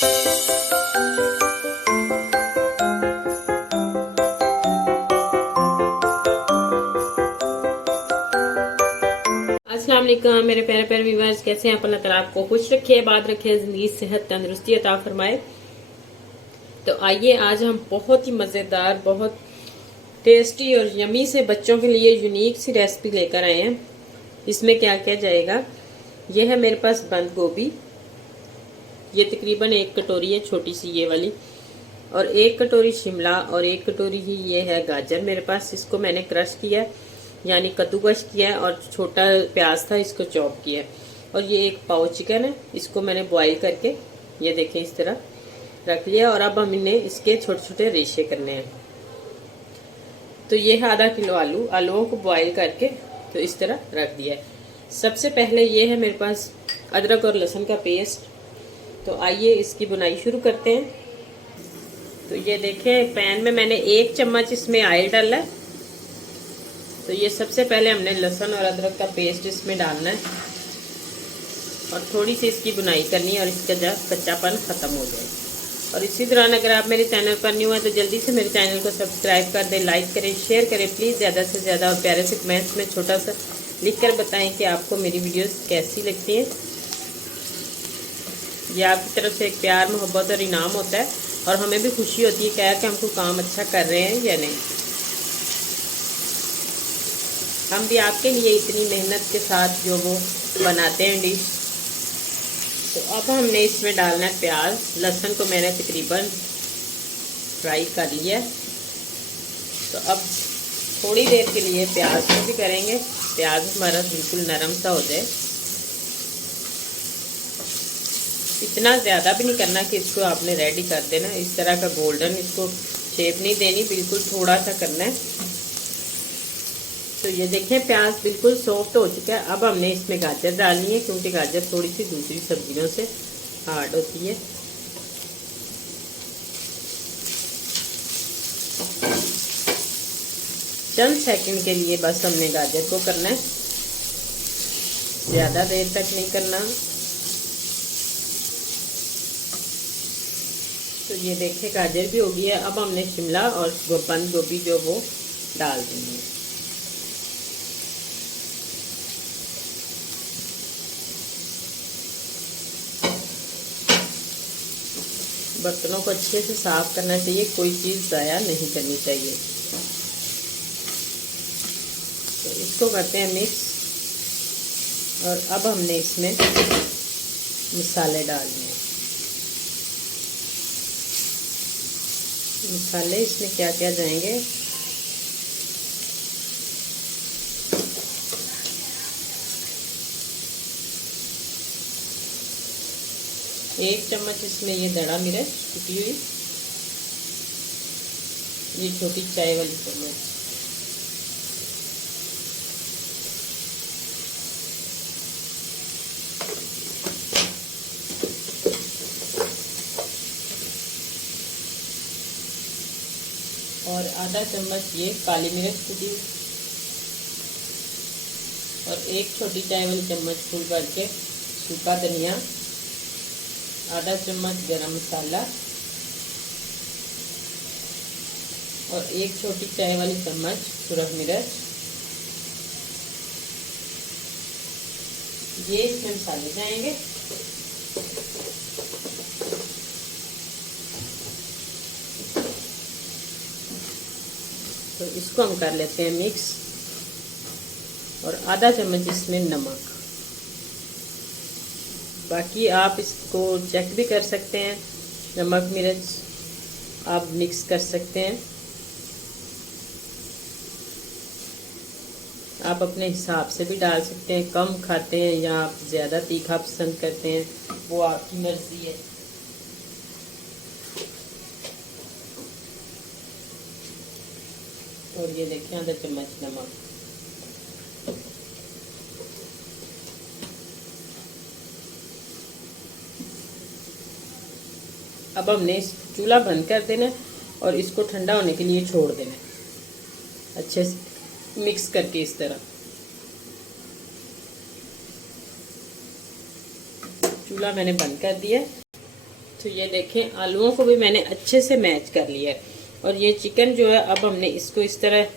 अस्सलाम वालेकुम मेरे प्यारे प्यारे व्यूअर्स, कैसे हैं आप? अल्लाह ताला आपको खुश रखे, आबाद रखे, जिंदगी सेहत तंदुरुस्ती अता फरमाए। तो आइए आज हम बहुत ही मज़ेदार, बहुत टेस्टी और यमी से बच्चों के लिए यूनिक सी रेसिपी लेकर आए हैं। इसमें क्या क्या जाएगा, ये है मेरे पास बंद गोभी, ये तकरीबन 1 कटोरी है, छोटी सी ये वाली, और 1 कटोरी शिमला और 1 कटोरी ही ये है गाजर मेरे पास। इसको मैंने क्रश किया यानी कद्दूकश किया है, और छोटा प्याज था इसको चॉप किया है। और ये 1 पाव चिकन है, इसको मैंने बॉईल करके ये देखें इस तरह रख लिया। और अब हम इन्हें इसके छोटे छोटे रेशे करने हैं। तो ये है आधा किलो आलू, आलूओं को बॉईल करके तो इस तरह रख दिया है। सबसे पहले ये है मेरे पास अदरक और लहसुन का पेस्ट। तो आइए इसकी बुनाई शुरू करते हैं। तो ये देखें पैन में मैंने 1 चम्मच इसमें ऑयल डाला है। तो ये सबसे पहले हमने लहसुन और अदरक का पेस्ट इसमें डालना है और थोड़ी सी इसकी बुनाई करनी है और इसका जो कच्चापन ख़त्म हो जाए। और इसी दौरान अगर आप मेरे चैनल पर न्यू हैं तो जल्दी से मेरे चैनल को सब्सक्राइब कर दें, लाइक करें, शेयर करें प्लीज़, ज़्यादा से ज़्यादा, और प्यारे से कमेंट्स में छोटा सा लिख कर बताएँ कि आपको मेरी वीडियोज़ कैसी लगती हैं। ये आपकी तरफ से एक प्यार, मोहब्बत और इनाम होता है, और हमें भी खुशी होती है क्या कि हमको काम अच्छा कर रहे हैं या नहीं। हम भी आपके लिए इतनी मेहनत के साथ जो वो बनाते हैं डिश। तो अब हमने इसमें डालना है प्याज। लहसुन को मैंने तकरीबन फ्राई कर लिया। तो अब थोड़ी देर के लिए प्याज को भी करेंगे, प्याज हमारा बिल्कुल नरम सा हो जाए। इतना ज़्यादा भी नहीं करना कि इसको आपने रेडी कर देना, इस तरह का गोल्डन इसको शेप नहीं देनी, बिल्कुल थोड़ा सा करना है। तो ये देखें प्याज बिल्कुल सॉफ्ट हो चुका है। अब हमने इसमें गाजर डालनी है, क्योंकि गाजर थोड़ी सी दूसरी सब्जियों से हार्ड होती है। चंद सेकंड के लिए बस हमने गाजर को करना है, ज़्यादा देर तक नहीं करना। तो ये देखें गाजर भी हो गई है। अब हमने शिमला और बंद गोभी जो वो डाल देंगे। बर्तनों को अच्छे से साफ करना चाहिए, कोई चीज़ ज़ाया नहीं करनी चाहिए। तो इसको करते हैं मिक्स। और अब हमने इसमें मसाले डालने हैं। मसाले इसमें क्या क्या जाएंगे, एक चम्मच इसमें ये दड़ा मिर्च कुटी हुई, ये छोटी चाय वाली चम्मच, और आधा चम्मच ये काली मिर्च कुटी, और 1 छोटी चाय वाली चम्मच फुल करके सूखा धनिया, आधा चम्मच गरम मसाला, और 1 छोटी चाय वाली चम्मच सुरख मिर्च। ये इसमें मसाले जाएंगे। तो इसको हम कर लेते हैं मिक्स, और आधा चम्मच इसमें नमक। बाकी आप इसको चेक भी कर सकते हैं, नमक मिर्च आप मिक्स कर सकते हैं, आप अपने हिसाब से भी डाल सकते हैं, कम खाते हैं या आप ज़्यादा तीखा पसंद करते हैं, वो आपकी मर्ज़ी है। और ये देखें आधा चम्मच नमक। अब हमने इस चूल्हा बंद कर देना और इसको ठंडा होने के लिए छोड़ देना, अच्छे से मिक्स करके इस तरह। चूल्हा मैंने बंद कर दिया। तो ये देखें आलूओं को भी मैंने अच्छे से मैच कर लिया है। और ये चिकन जो है अब हमने इसको इस तरह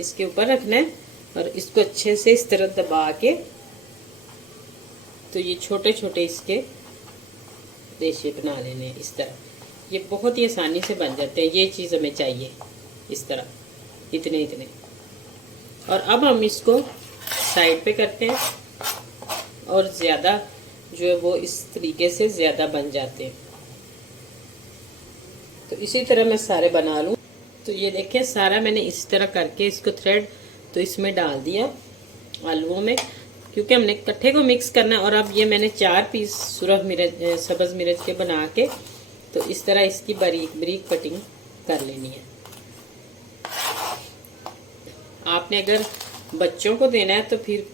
इसके ऊपर रखना है और इसको अच्छे से इस तरह दबा के, तो ये छोटे छोटे इसके रेशे बना लेने हैं इस तरह। ये बहुत ही आसानी से बन जाते हैं। ये चीज़ हमें चाहिए इस तरह, इतने इतने। और अब हम इसको साइड पे करते हैं और ज़्यादा जो है वो इस तरीके से ज़्यादा बन जाते हैं। तो इसी तरह मैं सारे बना लूँ। तो ये देखिए सारा मैंने इस तरह करके इसको थ्रेड तो इसमें डाल दिया आलूओं में, क्योंकि हमने इकट्ठे को मिक्स करना है। और अब ये मैंने 4 पीस सुरख मिर्च सब्ज़ मिर्च के बना के तो इस तरह इसकी बारीक बारीक कटिंग कर लेनी है। आपने अगर बच्चों को देना है तो फिर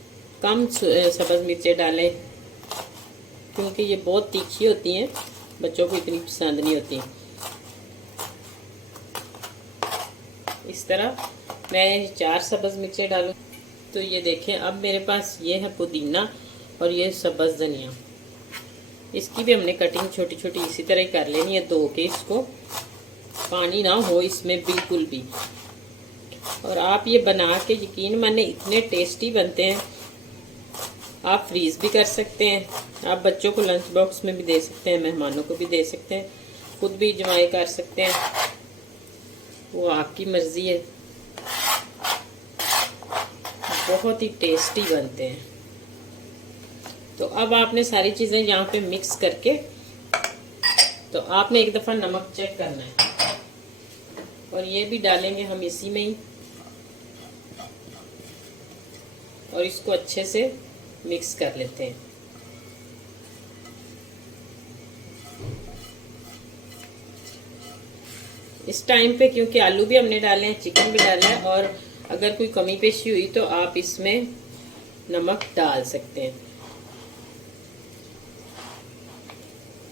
कम सब्ज़ मिर्चें डालें, क्योंकि ये बहुत तीखी होती हैं, बच्चों को इतनी पसंद नहीं होती। इस तरह मैं 4 सब्ज़ मिर्चें डालूँ। तो ये देखें अब मेरे पास ये है पुदीना और ये सब्ज़ धनिया। इसकी भी हमने कटिंग छोटी छोटी इसी तरह ही कर लेनी है, धो के इसको, पानी ना हो इसमें बिल्कुल भी। और आप ये बना के यकीन माने इतने टेस्टी बनते हैं। आप फ्रीज भी कर सकते हैं, आप बच्चों को लंच बॉक्स में भी दे सकते हैं, मेहमानों को भी दे सकते हैं, खुद भी इंजॉय कर सकते हैं, वो आपकी मर्जी है। बहुत ही टेस्टी बनते हैं। तो अब आपने सारी चीज़ें यहाँ पे मिक्स करके, तो आपने एक दफ़ा नमक चेक करना है और ये भी डालेंगे हम इसी में ही। और इसको अच्छे से मिक्स कर लेते हैं। इस टाइम पे क्योंकि आलू भी हमने डाले हैं, चिकन भी डाला है, और अगर कोई कमी पेशी हुई तो आप इसमें नमक डाल सकते हैं।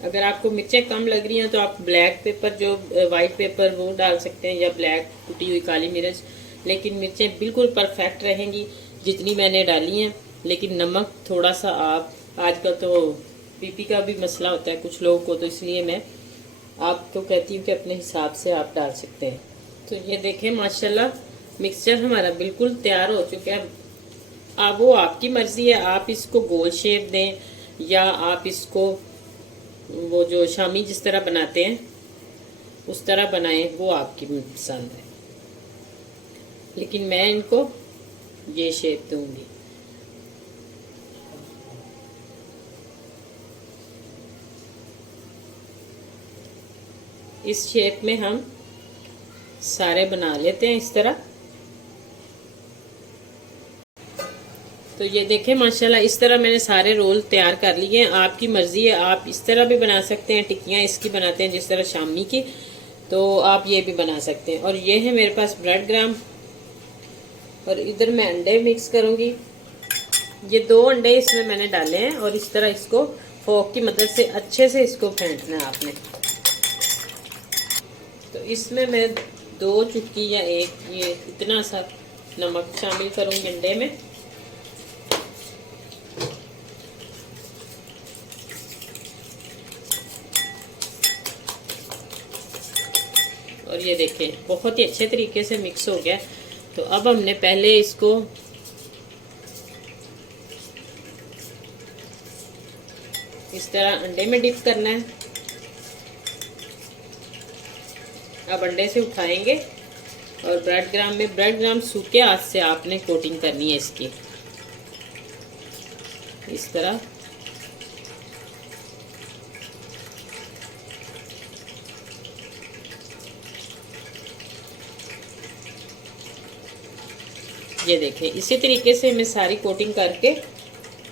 अगर आपको मिर्चें कम लग रही हैं तो आप ब्लैक पेपर, जो वाइट पेपर, वो डाल सकते हैं, या ब्लैक कुटी हुई काली मिर्च। लेकिन मिर्चें बिल्कुल परफेक्ट रहेंगी जितनी मैंने डाली हैं। लेकिन नमक थोड़ा सा आप, आजकल तो बीपी का भी मसला होता है कुछ लोगों को, तो इसलिए मैं आपको कहती हूँ कि अपने हिसाब से आप डाल सकते हैं। तो ये देखें माशाल्लाह मिक्सचर हमारा बिल्कुल तैयार हो चुका है। अब वो आपकी मर्ज़ी है, आप इसको गोल शेप दें या आप इसको वो जो शामी जिस तरह बनाते हैं उस तरह बनाएं, वो आपकी पसंद है। लेकिन मैं इनको ये शेप दूंगी। इस शेप में हम सारे बना लेते हैं इस तरह। तो ये देखें माशाल्लाह इस तरह मैंने सारे रोल तैयार कर लिए हैं। आपकी मर्जी है, आप इस तरह भी बना सकते हैं, टिक्कियाँ इसकी बनाते हैं जिस तरह शामी की, तो आप ये भी बना सकते हैं। और ये है मेरे पास ब्रेड ग्राम, और इधर मैं अंडे मिक्स करूंगी। ये 2 अंडे इसमें मैंने डाले हैं और इस तरह इसको फोक की मदद से अच्छे से इसको फेंटना है आपने। तो इसमें मैं 2 चुटकी या 1 ये इतना सा नमक शामिल करूंगी अंडे में। और ये देखें बहुत ही अच्छे तरीके से मिक्स हो गया। तो अब हमने पहले इसको इस तरह अंडे में डिप करना है। अब अंडे से उठाएंगे और ब्रेड ग्राम सूखे हाथ से आपने कोटिंग करनी है इसकी, इस तरह। ये देखें इसी तरीके से हमें सारी कोटिंग करके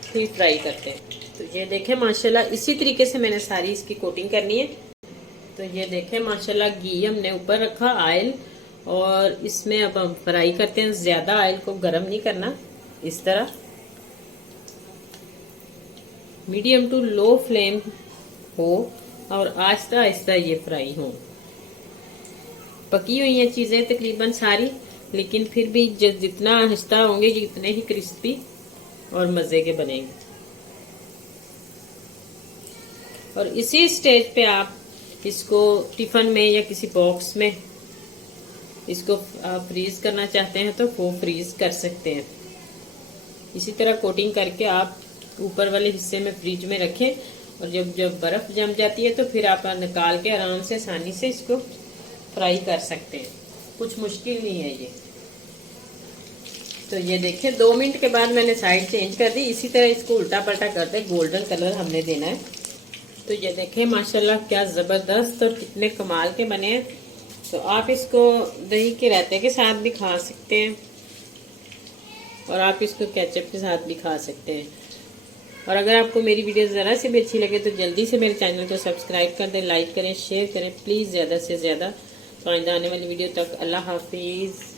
फिर फ्राई करते हैं। तो ये देखें माशाल्लाह इसी तरीके से मैंने सारी इसकी कोटिंग करनी है। तो ये देखें माशाल्लाह घी हमने ऊपर रखा, ऑयल, और इसमें अब हम फ्राई करते हैं। ज़्यादा ऑयल को गर्म नहीं करना, इस तरह मीडियम टू लो फ्लेम हो और आहिस्ता आहिस्ता ये फ्राई हो। पकी हुई हैं चीज़ें तकरीबन सारी, लेकिन फिर भी जितना आहिस्ता होंगे जितने ही क्रिस्पी और मज़े के बनेंगे। और इसी स्टेज पे आप इसको टिफिन में या किसी बॉक्स में इसको फ्रीज करना चाहते हैं तो वो फ्रीज कर सकते हैं। इसी तरह कोटिंग करके आप ऊपर वाले हिस्से में फ्रिज में रखें और जब बर्फ जम जाती है तो फिर आप निकाल के आराम से आसानी से इसको फ्राई कर सकते हैं। कुछ मुश्किल नहीं है ये। तो ये देखिए 2 मिनट के बाद मैंने साइड चेंज कर दी। इसी तरह इसको उल्टा पलटा कर दे, गोल्डन कलर हमने देना है। तो ये देखें माशाल्लाह क्या ज़बरदस्त और कितने कमाल के बने हैं। तो आप इसको दही के रायते के साथ भी खा सकते हैं और आप इसको केचप के साथ भी खा सकते हैं। और अगर आपको मेरी वीडियो ज़रा सी भी अच्छी लगे तो जल्दी से मेरे चैनल को सब्सक्राइब कर दें, लाइक करें, शेयर करें प्लीज़ ज़्यादा से ज़्यादा। तो आइंदा आने वाली वीडियो तक अल्लाह हाफिज़।